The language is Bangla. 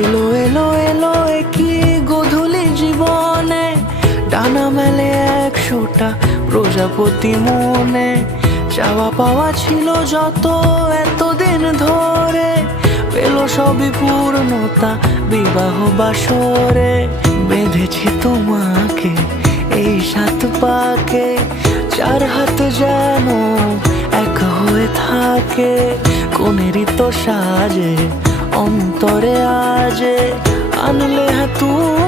এলো এলো এলো কি গোধূলি জীবনে, ডানা মেলে 100টা প্রজাপতি মনে। চাওয়া পাওয়া ছিল যত এতদিন ধরে, পেল সবই পূর্ণতা বিবাহ বাসরে। বেঁধেছি তোমাকে এই 7 পাকে, 4 হাত যেন এক হয়ে থাকে। কোনেরই তো সাজে অন্তরে আজে আনলে হ্যাঁ তুমি